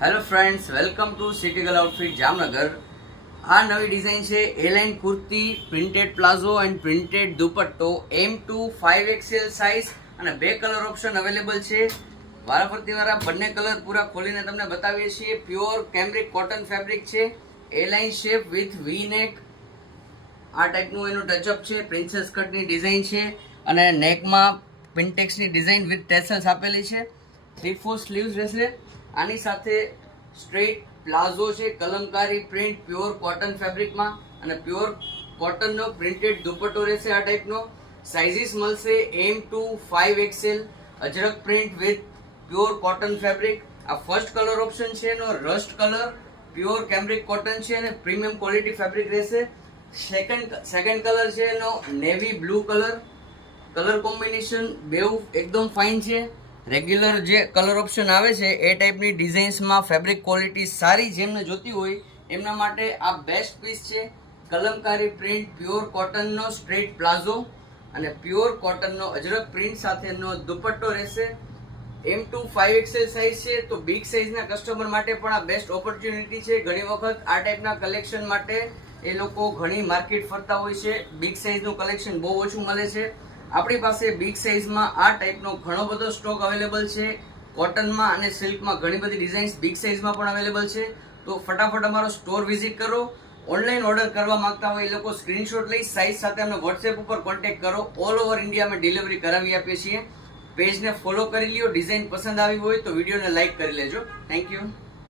Hello friends, welcome to city girl outfit Jamnagar. આ નવી design છે A line kurti, printed palazzo and printed dupatta, M2 5XL size અને બે colour option available છે. વારાફરતી વારા બંને કલર પૂરા ખોલીને તમને બતાવીએ છીએ. પ્યોર કેમ્બ્રિક કોટન ફેબ્રિક છે, એલાઇન શેપ વિથ વી નેક. આ ટાઈપનું એનું ટચઅપ છે. પ્રિન્સેસ કટની ડિઝાઇન છે અને નેકમાં પિન્ટેક્સની ડિઝાઇન વિથ ટેસલ્સ આપેલી છે. 3/4 સ્લીવ્સ રહેશે. આની સાથે સ્ટ્રેટ પ્લાઝો છે, કલમકારી પ્રિન્ટ પ્યોર કોટન ફેબ્રિકમાં અને પ્યોર કોટનનો પ્રિન્ટેડ દુપટ્ટો રહેશે. આ ટાઈપનો સાઇઝીસ મળશે M2 5XL, અજરક print with pure cotton fabric. આ ફર્સ્ટ કલર ઓપ્શન છે એનો રસ્ટ કલર, પ્યોર કેમ્બ્રિક કોટન છે અને પ્રીમિયમ ક્વોલિટી ફેબ્રિક રહેશે. સેકન્ડ કલર છે એનો navy blue colour. Colour combination બેઉ એકદમ ફાઇન છે. રેગ્યુલર જે કલર ઓપ્શન આવે છે એ ટાઈપની ડિઝાઇન્સમાં ફેબ્રિક ક્વોલિટી સારી જેમને જોતી હોય એમના માટે આ બેસ્ટ પીસ છે. કલમકારી પ્રિન્ટ પ્યોર કોટનનો સ્ટ્રેટ પ્લાઝો અને પ્યોર કોટનનો અજરક પ્રિન્ટ સાથેનો દુપટ્ટો રહેશે. M2 5XL સાઇઝ છે, તો બિગ સાઇઝના કસ્ટમર માટે પણ આ બેસ્ટ ઓપોર્ચ્યુનિટી છે. ઘણી વખત આ ટાઈપના કલેક્શન માટે એ લોકો ઘણી માર્કેટ ફરતા હોય છે. બિગ સાઇઝનું કલેક્શન બહુ ઓછું મળે છે. આપણી પાસે બિગ સાઇઝમાં આ ટાઈપનો ઘણો બધો સ્ટોક અવેલેબલ છે. કોટનમાં અને સિલ્કમાં ઘણી બધી ડિઝાઇન્સ બિગ સાઇઝમાં પણ અવેલેબલ છે. તો ફટાફટ અમારો સ્ટોર વિઝિટ કરો. ઓનલાઈન ઓર્ડર કરવા માંગતા હોય એ લોકો સ્ક્રીનશોટ લઈ સાઇઝ સાથે અમને વોટ્સએપ ઉપર કોન્ટેક્ટ કરો. ઓલ ઓવર ઇન્ડિયામાં ડિલિવરી કરાવી આપીએ છીએ. પેજને ફોલો કરી લ્યો. ડિઝાઇન પસંદ આવી હોય તો વિડીયોને લાઇક કરી લેજો. Thank you.